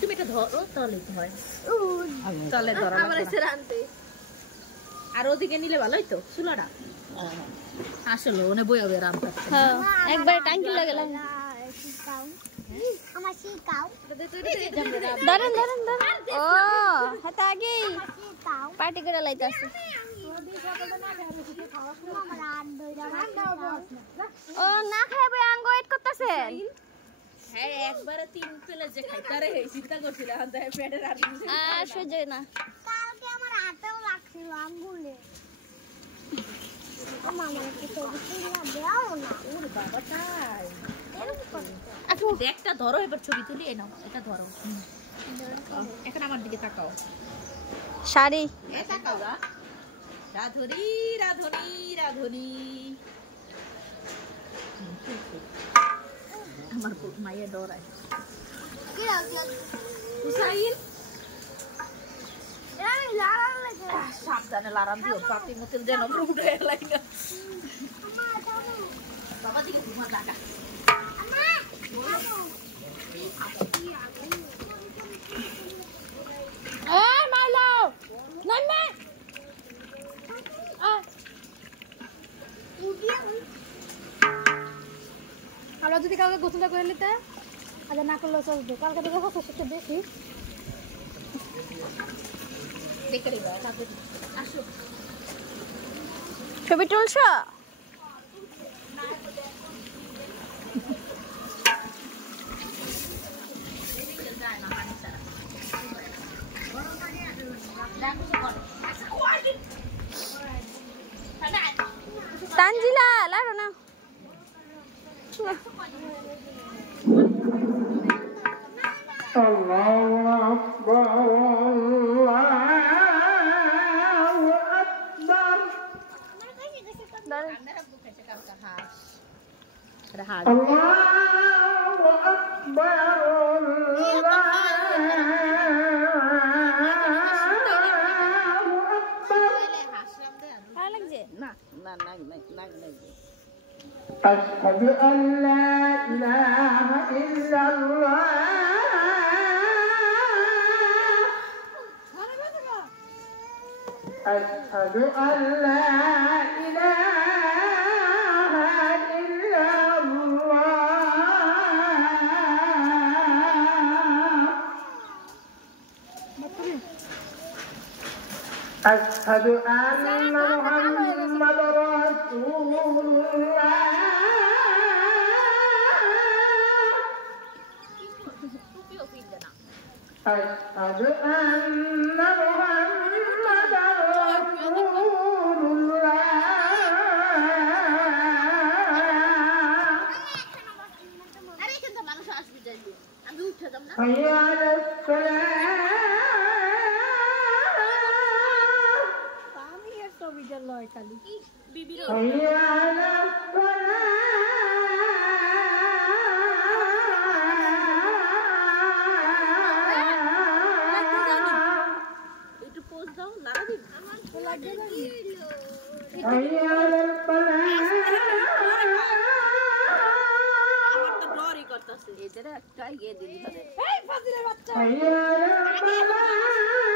তুমি এটা ধরো তাহলে হয় তাহলে ধরো আবার এসে রানতে আর ওদিকে নিলে ভালোই তো চুলাটা আসলে ওনে বইয়া বইয়া রান্না হ্যাঁ একবার টাঙ্কি লাগে লাগে আমার শিকাও দাঁড়ান দাঁড়ান দাঁড়ান ও হাতে আগেই পার্টি করে লাইতাছে ও না খাবে আঙ্গ ওয়েট করতেছেন হ্যাঁ একবারে 3 প্লেট যে খাইতারে চিন্তা করছিলাম তাই পেটে রাখি আর সহ্য না কালকে আমার হাতেও লাগছিল আঙ্গুলে মামার কি ছবি তুলে দাও না ওরে বাবা তাই আচ্ছা দেখটা ধরো এবার ছবি তুলি এই নাও এটা ধরো এখন আমার দিকে তাকাও শাড়ি তাকাও রাধুনি রাধুনি রাধুনি আমার মায়ের ডরায় কি রাখছি হুসাইন এই লাল লাগে সাবধানে লারাম দিও পাতি মতিল যেন উঠে লাগে না আম্মা দাও বাবা দিকে ঘুমা লাগা আম্মা এই মাইলো নাইমে আমরা যদি কালকে গোসলটা করে নিতে আজ না করলেও চলবে কালকে থেকে হচ্ছে বেশি দেখে নিবা আসো ছবি তুলছ তানজিলা লারো না Allahu Akbar Allahu Akbar Allahu Akbar ভালো লাগছে না না না না না أشهد أن لا إله إلا الله أشهد أن لا إله إلا الله أشهد أن محمد رسول الله أشهد أن محمد رسول الله আরে কিন্তু মানুষ আসবে যাইবে আমি উঠে যাব না حي على الصلاة আমি এর ছবিটা লয় খালি বিবির حي على একটু পোজ দাও লারা দিন حي على الفلاح আমার তো ডরই করতেছে এদের একটা ইয়ে দিলি হবে এই ফাজিলের বাচ্চা حي على الفلاح